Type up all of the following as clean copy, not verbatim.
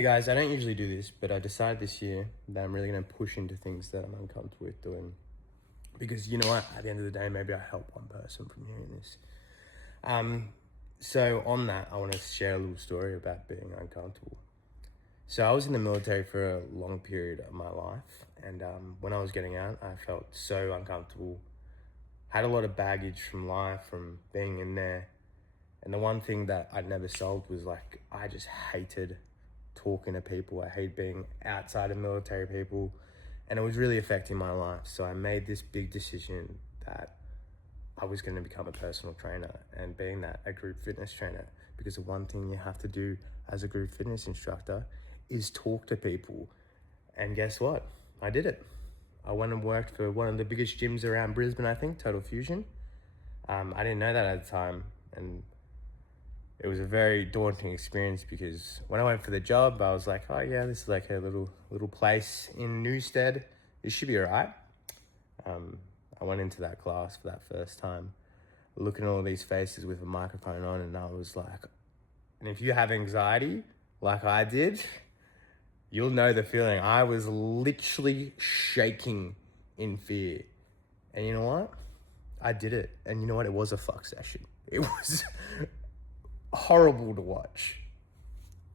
Hey guys, I don't usually do this, but I decided this year that I'm really going to push into things that I'm uncomfortable with doing. Because you know what? At the end of the day, maybe I help one person from hearing this. So on that, I want to share a little story about being uncomfortable. So I was in the military for a long period of my life, and when I was getting out, I felt so uncomfortable. Had a lot of baggage from life, from being in there, and the one thing that I never solved was like I just hated talking to people. I hate being outside of military people, and it was really affecting my life. So I made this big decision that I was going to become a personal trainer, and being that a group fitness trainer, because the one thing you have to do as a group fitness instructor is talk to people. And guess what? I did it. I went and worked for one of the biggest gyms around Brisbane, I think, Total Fusion. I didn't know that at the time, and it was a very daunting experience because when I went for the job, I was like, oh yeah, this is like a little place in Newstead. This should be all right. I went into that class for that first time, looking at all these faces with a microphone on, and I was like, and if you have anxiety like I did, you'll know the feeling. I was literally shaking in fear. And you know what? I did it. And you know what? It was a fuck session. It was horrible to watch,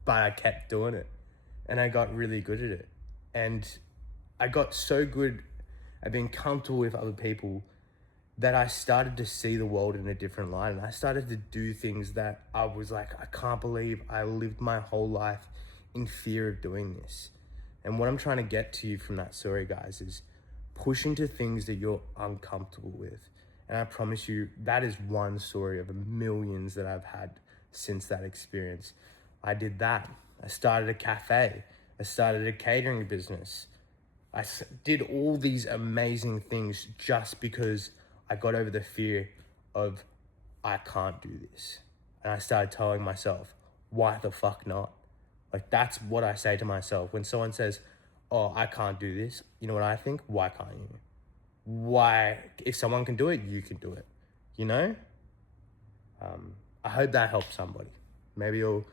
but I kept doing it and I got really good at it. And I got so good at being comfortable with other people that I started to see the world in a different light. And I started to do things that I was like, I can't believe I lived my whole life in fear of doing this. And what I'm trying to get to you from that story, guys, is push into things that you're uncomfortable with. And I promise you, that is one story of millions that I've had since that experience. I did that. I started a cafe. I started a catering business. Did all these amazing things just because I got over the fear of I can't do this. And I started telling myself, why the fuck not? Like, that's what I say to myself. When someone says, oh, I can't do this, you know what I think? Why can't you? Why, if someone can do it, you can do it, you know? I hope that helps somebody. Maybe it'll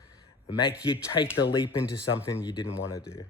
make you take the leap into something you didn't want to do.